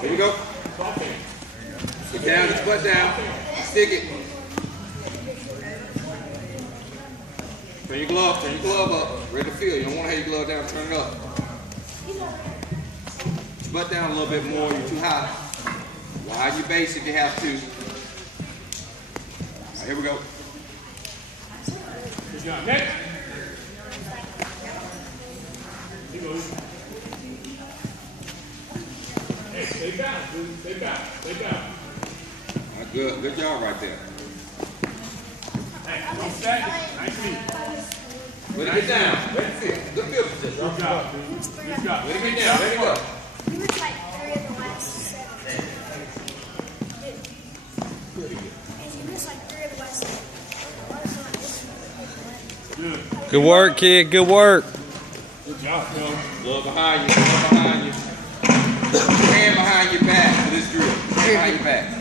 Here we go. Get down, get your butt down. Stick it. Turn your glove up. Ready to feel. You don't want to have your glove down, turn it up. Put your butt down a little bit more, you're too high. Widen your base if you have to. All right, here we go. Good job. Next. Here goes. Hey, stay down, dude. Stay down. Stay down. Right, good. Good job right there. Hey, don't stack. Nice knee. Let it get down. Let it feel. Good feel position. Good job, dude. Good job. Let it get down. Let it go. You were like 3 of the last 7. And you missed like 3 of the last 7. Good. Good work, kid. Good work. Good job, Phil. Glove behind you. Glove behind you. Hand behind your back for this drill. Hand behind your back.